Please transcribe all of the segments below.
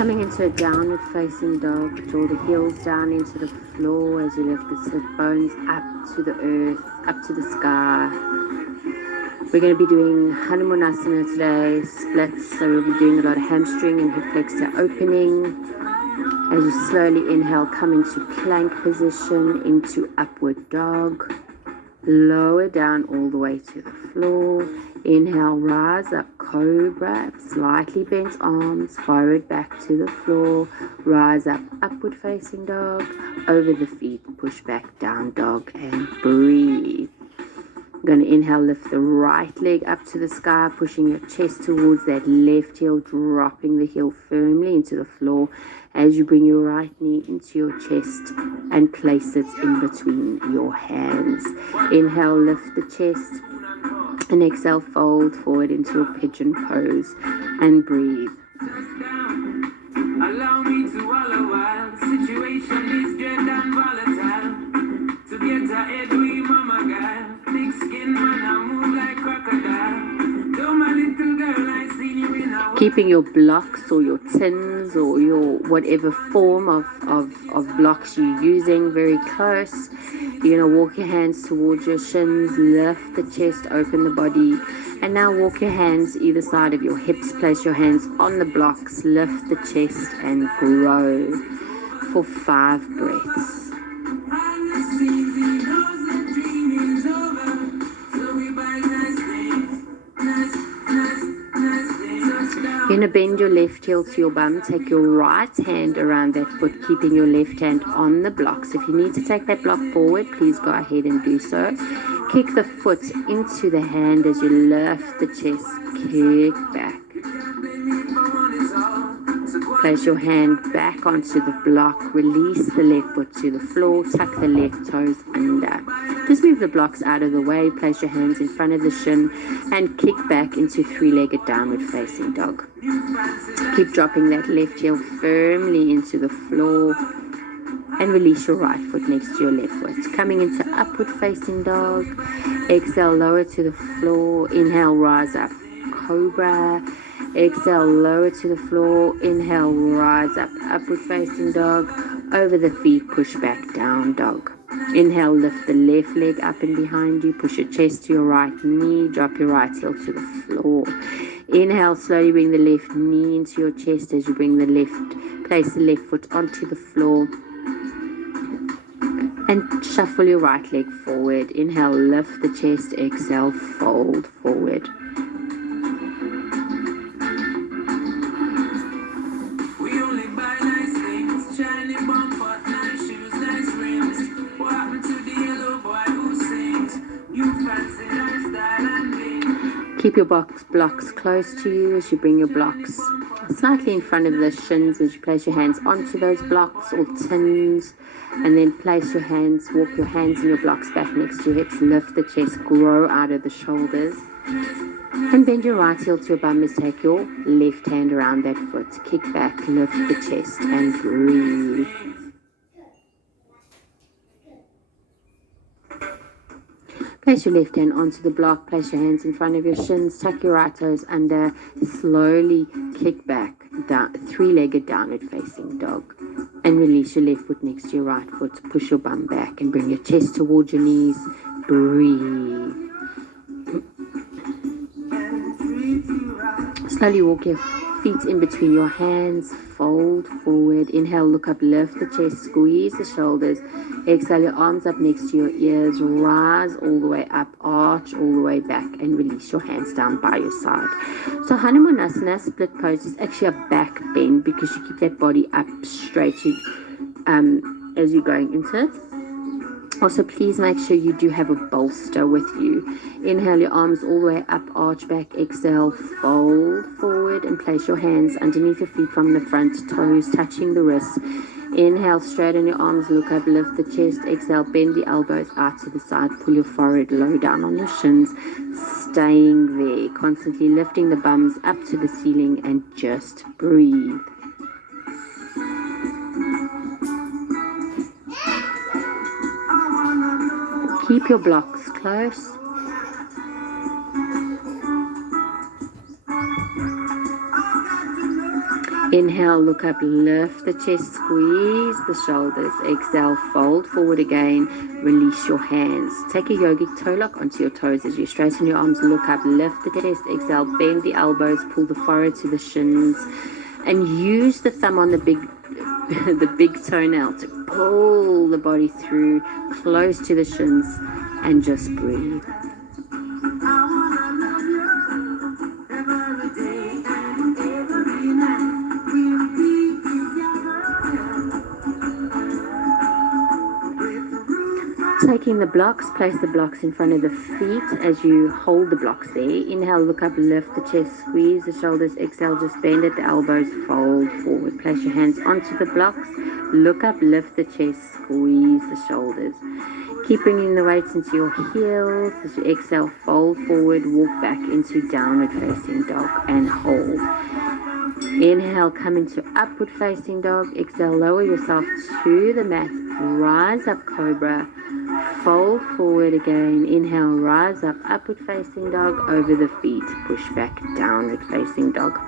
Coming into a downward facing dog, draw the heels down into the floor as you lift the sit bones up to the earth, up to the sky. We're going to be doing Hanumanasana today, splits, so we'll be doing a lot of hamstring and hip flexor opening. As you slowly inhale, come into plank position, into upward dog. Lower down all the way to the floor. Inhale, rise up, cobra, slightly bent arms, forward back to the floor. Rise up, upward facing dog, over the feet, push back down dog, and breathe. I'm going to inhale, lift the right leg up to the sky, pushing your chest towards that left heel, dropping the heel firmly into the floor as you bring your right knee into your chest and place it in between your hands. Inhale, lift the chest, and exhale, fold forward into a pigeon pose and breathe. Allow me to wallow while the situation is dread and volatile. To get ahead, we mama guy. Thick skin man, I move like crocodile. Though my little girl, I seen you in a... Keeping your blocks or your tins or your whatever form of blocks you're using very close. You're going to walk your hands towards your shins, lift the chest, open the body. And now walk your hands either side of your hips. Place your hands on the blocks, lift the chest and grow for 5 breaths. You're going to bend your left heel to your bum. Take your right hand around that foot, keeping your left hand on the blocks. If you need to take that block forward, please go ahead and do so. Kick the foot into the hand as you lift the chest. Kick back. Place your hand back onto the block. Release the left foot to the floor. Tuck the left toes under. Just move the blocks out of the way. Place your hands in front of the shin and kick back into 3-legged downward facing dog. Keep dropping that left heel firmly into the floor and release your right foot next to your left foot. Coming into upward facing dog. Exhale, lower to the floor. Inhale, rise up, cobra. Exhale, lower to the floor. Inhale, rise up, upward facing dog. Over the feet, push back down dog. Inhale, lift the left leg up and behind you. Push your chest to your right knee. Drop your right heel to the floor. Inhale, slowly bring the left knee into your chest as you bring the place the left foot onto the floor. And shuffle your right leg forward. Inhale, lift the chest. Exhale, fold forward. Keep your blocks close to you as you bring your blocks slightly in front of the shins as you place your hands onto those blocks or tins, and then place your hands, walk your hands and your blocks back next to your hips, lift the chest, grow out of the shoulders, and bend your right heel to your bum as take your left hand around that foot. Kick back, lift the chest and breathe. Place your left hand onto the block, place your hands in front of your shins, tuck your right toes under, slowly kick back, down, 3-legged downward facing dog. And release your left foot next to your right foot, push your bum back and bring your chest towards your knees, breathe. Slowly walk your feet in between your hands, fold forward. Inhale, look up, lift the chest, squeeze the shoulders. Exhale, your arms up next to your ears, rise all the way up, arch all the way back, and release your hands down by your side. So Hanumanasana, split pose, is actually a back bend because you keep that body up straight as you're going into it. Also, please make sure you do have a bolster with you. Inhale, your arms all the way up, arch back. Exhale, fold forward and place your hands underneath your feet from the front, toes touching the wrists. Inhale, straighten your arms, look up, lift the chest. Exhale, bend the elbows out to the side, pull your forehead low down on your shins, staying there, constantly lifting the bums up to the ceiling and just breathe. Keep your blocks close. Inhale, look up, lift the chest, squeeze the shoulders. Exhale, fold forward again, release your hands. Take a yogic toe lock onto your toes as you straighten your arms, look up, lift the chest. Exhale, bend the elbows, pull the forehead to the shins, and use the thumb on the big toenail to pull the body through close to the shins and just breathe. Taking the blocks, place the blocks in front of the feet as you hold the blocks there. Inhale, look up, lift the chest, squeeze the shoulders. Exhale, just bend at the elbows, fold forward. Place your hands onto the blocks, look up, lift the chest, squeeze the shoulders. Keep bringing the weights into your heels. As you exhale, fold forward, walk back into downward facing dog and hold. Inhale, come into upward facing dog. Exhale, lower yourself to the mat. Rise up, cobra. Fold forward again. Inhale, rise up, upward facing dog, over the feet. Push back, downward facing dog.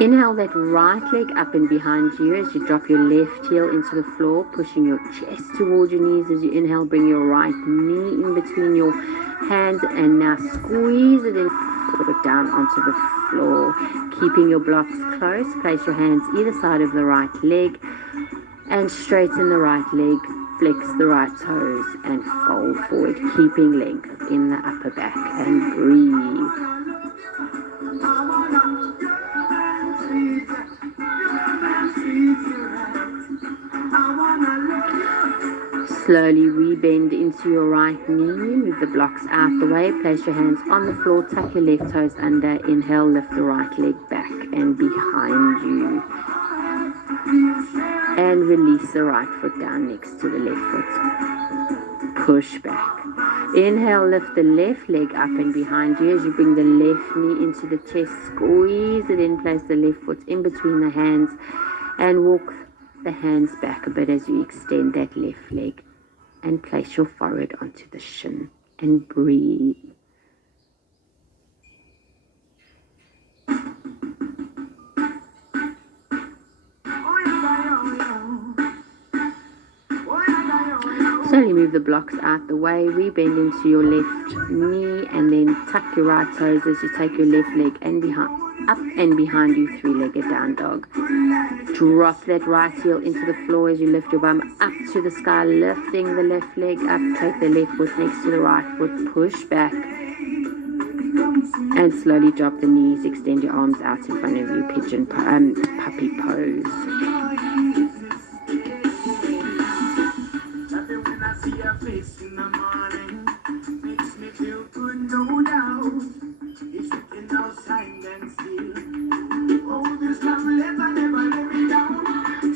Inhale that right leg up and behind you as you drop your left heel into the floor, pushing your chest towards your knees. As you inhale, bring your right knee in between your hands and now squeeze it in forward down onto the floor. Keeping your blocks close, place your hands either side of the right leg and straighten the right leg. Flex the right toes and fold forward, keeping length in the upper back, and breathe. Slowly rebend into your right knee, move the blocks out the way, place your hands on the floor, tuck your left toes under, inhale, lift the right leg back and behind you. And release the right foot down next to the left foot. Push back. Inhale, lift the left leg up and behind you as you bring the left knee into the chest. Squeeze it in, place the left foot in between the hands and walk the hands back a bit as you extend that left leg and place your forehead onto the shin and breathe. Slowly move the blocks out the way, rebend into your left knee and then tuck your right toes as you take your left leg and up and behind you, three-legged down dog. Drop that right heel into the floor as you lift your bum up to the sky, lifting the left leg up, take the left foot next to the right foot, push back and slowly drop the knees, extend your arms out in front of you, pigeon puppy pose.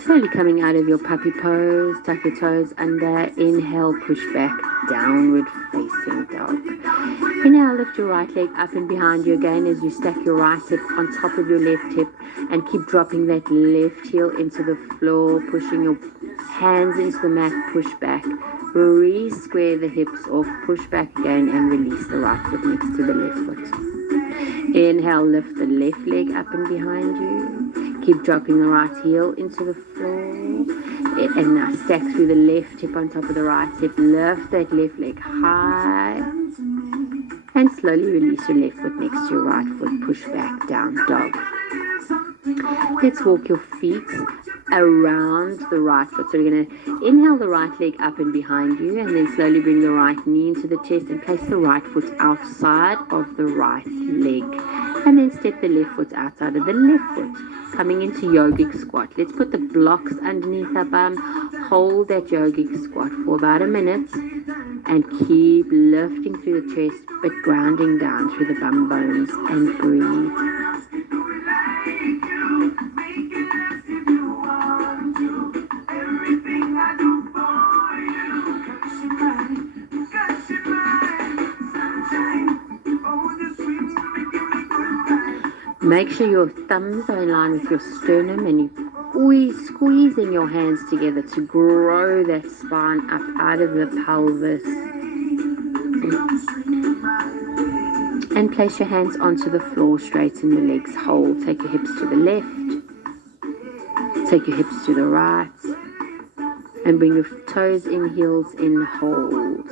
Slowly coming out of your puppy pose, tuck your toes under, inhale, push back, downward facing dog. Inhale, lift your right leg up and behind you again as you stack your right hip on top of your left hip and keep dropping that left heel into the floor, pushing your hands into the mat, push back. Re-square the hips off, push back again and release the right foot next to the left foot. Inhale, lift the left leg up and behind you. Keep dropping the right heel into the floor. And now stack through the left hip on top of the right hip. Lift that left leg high. And slowly release your left foot next to your right foot. Push back, down dog. Let's walk your feet around the right foot. So we're going to inhale the right leg up and behind you and then slowly bring the right knee into the chest and place the right foot outside of the right leg. And then step the left foot outside of the left foot, coming into yogic squat. Let's put the blocks underneath our bum. Hold that yogic squat for about a minute and keep lifting through the chest but grounding down through the bum bones and breathe. Make sure your thumbs are in line with your sternum and you're squeezing your hands together to grow that spine up out of the pelvis. And place your hands onto the floor, straighten your legs, hold. Take your hips to the left Take your hips to the right and bring your toes in, heels in, hold.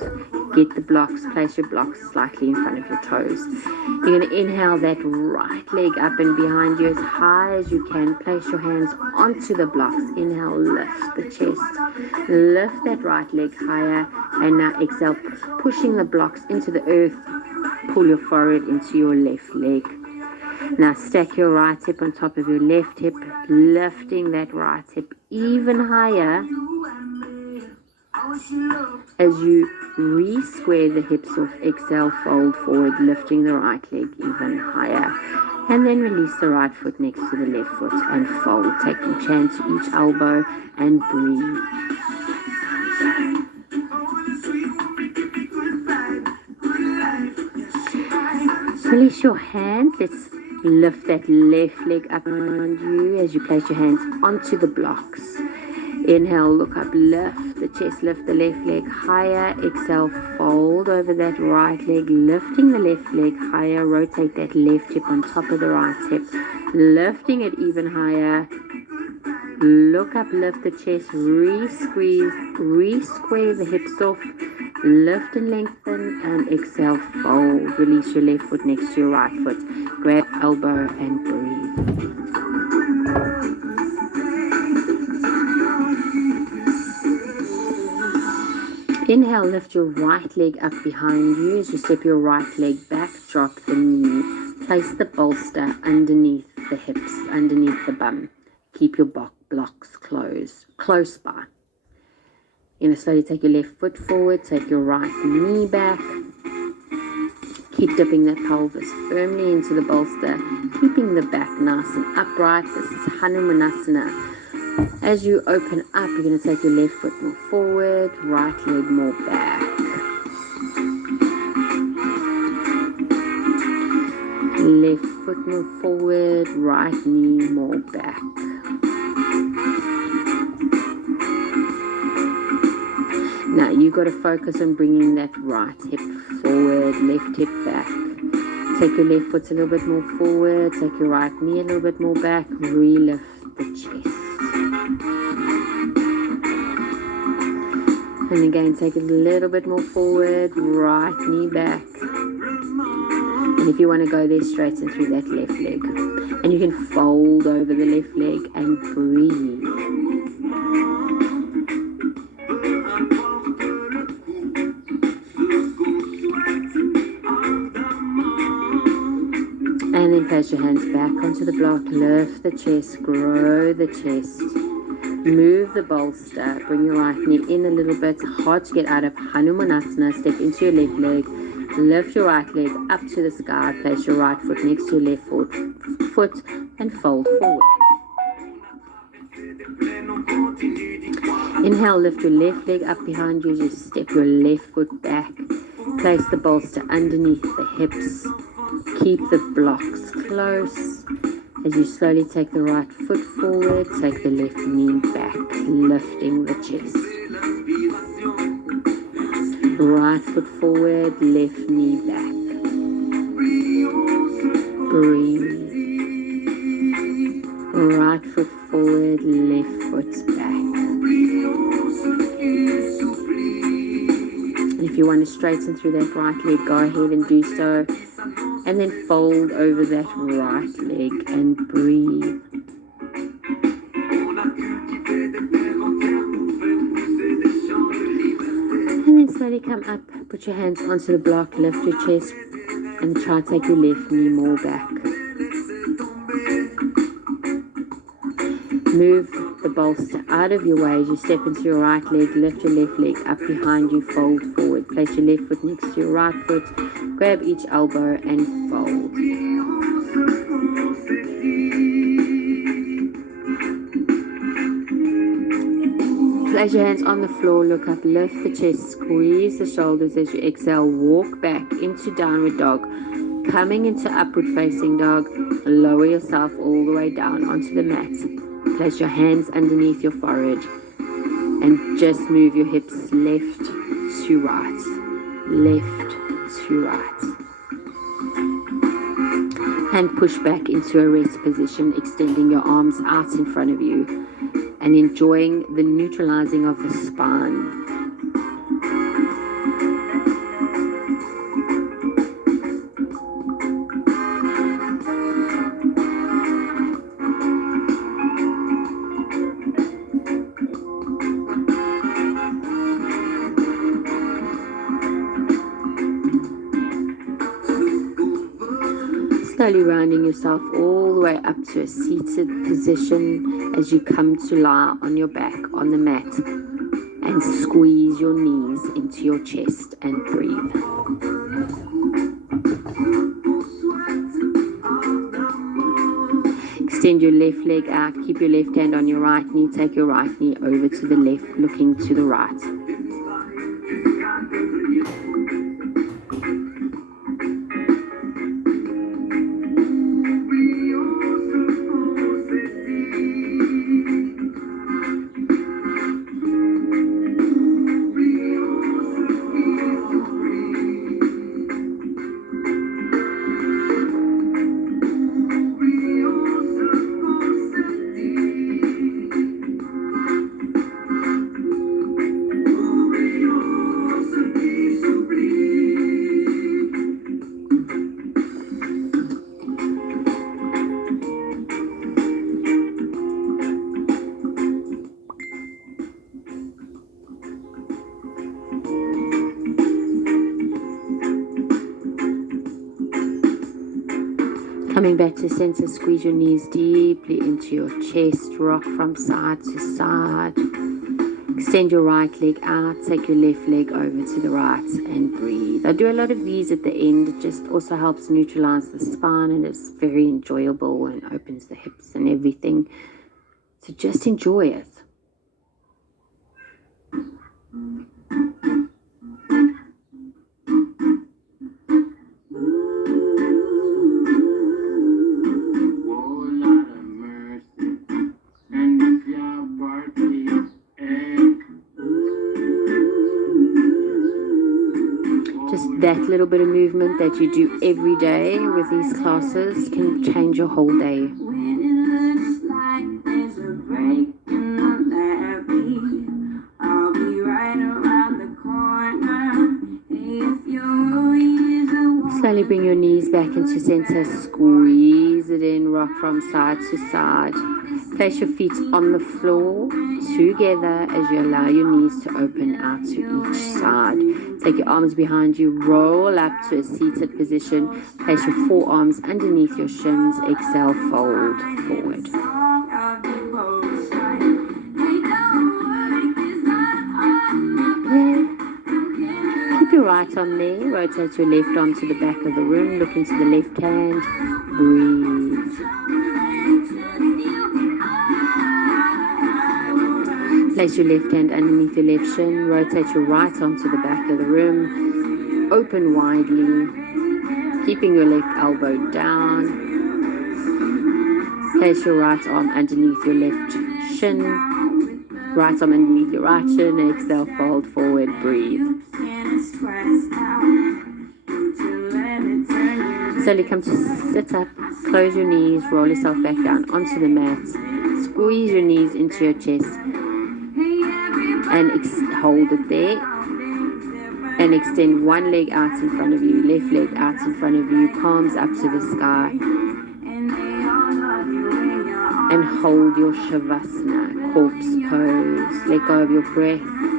Get the blocks, place your blocks slightly in front of your toes. You're going to inhale that right leg up and behind you as high as you can. Place your hands onto the blocks. Inhale, lift the chest. Lift that right leg higher. And now exhale, pushing the blocks into the earth. Pull your forehead into your left leg. Now stack your right hip on top of your left hip, lifting that right hip even higher as you re-square the hips off. Exhale, fold forward, lifting the right leg even higher. And then release the right foot next to the left foot and fold. Take each hand to each elbow and breathe. Release your hands. Let's lift that left leg up around you as you place your hands onto the blocks. Inhale, look up, lift the chest, lift the left leg higher. Exhale, fold over that right leg, lifting the left leg higher. Rotate that left hip on top of the right hip, lifting it even higher. Look up, lift the chest, re-squeeze, re-square the hips off. Lift and lengthen, and exhale, fold. Release your left foot next to your right foot. Grab elbow and breathe. Inhale, lift your right leg up behind you as you step your right leg back, drop the knee. Place the bolster underneath the hips, underneath the bum. Keep your blocks close by. You're going to slowly take your left foot forward, take your right knee back. Keep dipping that pelvis firmly into the bolster, keeping the back nice and upright. This is Hanumanasana. As you open up, you're going to take your left foot more forward, right leg more back. Left foot more forward, right knee more back. Now you've got to focus on bringing that right hip forward, left hip back. Take your left foot a little bit more forward, take your right knee a little bit more back, re-lift the chest. And again, take it a little bit more forward, right knee back. And if you want to go there, straighten through that left leg. And you can fold over the left leg and breathe. And then place your hands back onto the block, lift the chest, grow the chest, move the bolster, bring your right knee in a little bit, hard to get out of Hanumanasana, step into your left leg, lift your right leg up to the sky, place your right foot next to your left foot and fold forward. Inhale, lift your left leg up behind you, just step your left foot back, place the bolster underneath the hips. Keep the blocks close as you slowly take the right foot forward, take the left knee back, lifting the chest. Right foot forward, left knee back. Breathe. Right foot forward, left foot back. And if you want to straighten through that right leg, go ahead and do so. And then fold over that right leg and breathe. And then slowly come up, put your hands onto the block, lift your chest, and try to take your left knee more back. Move the bolster out of your way as you step into your right leg, lift your left leg up behind you, fold forward. Place your left foot next to your right foot, grab each elbow and fold. Place your hands on the floor, look up, lift the chest, squeeze the shoulders as you exhale, walk back into downward dog. Coming into upward facing dog, lower yourself all the way down onto the mat. Place your hands underneath your forehead and just move your hips left to right, left to right. And push back into a rest position, extending your arms out in front of you. and enjoying the neutralizing of the spine. Slowly rounding yourself all the way up to a seated position as you come to lie on your back on the mat and squeeze your knees into your chest and breathe. Extend your left leg out, keep your left hand on your right knee, take your right knee over to the left, looking to the right. Coming back to center, squeeze your knees deeply into your chest, rock from side to side. Extend your right leg out, take your left leg over to the right and breathe. I do a lot of these at the end. It just also helps neutralize the spine and it's very enjoyable and opens the hips and everything. So just enjoy it. Just that little bit of movement that you do every day with these classes can change your whole day. When it looks like there's a break in the levee, I'll be right around the corner. If you're worried, Slowly bring your knees back into center, squeeze it in, rock from side to side. Place your feet on the floor together as you allow your knees to open out to each side. Take your arms behind you, roll up to a seated position. Place your forearms underneath your shins. Exhale, fold forward. Keep your right arm there. Rotate your left arm to the back of the room. Look into the left hand. Breathe. Place your left hand underneath your left shin. Rotate your right arm to the back of the room. Open widely, keeping your left elbow down. Place your right arm underneath your left shin. Right arm underneath your right shin. Exhale, fold forward, breathe. Slowly come to sit up. Close your knees. Roll yourself back down onto the mat. Squeeze your knees into your chest. And hold it there and extend one leg out in front of you, left leg out in front of you, palms up to the sky, and hold your Shavasana, corpse pose. Let go of your breath.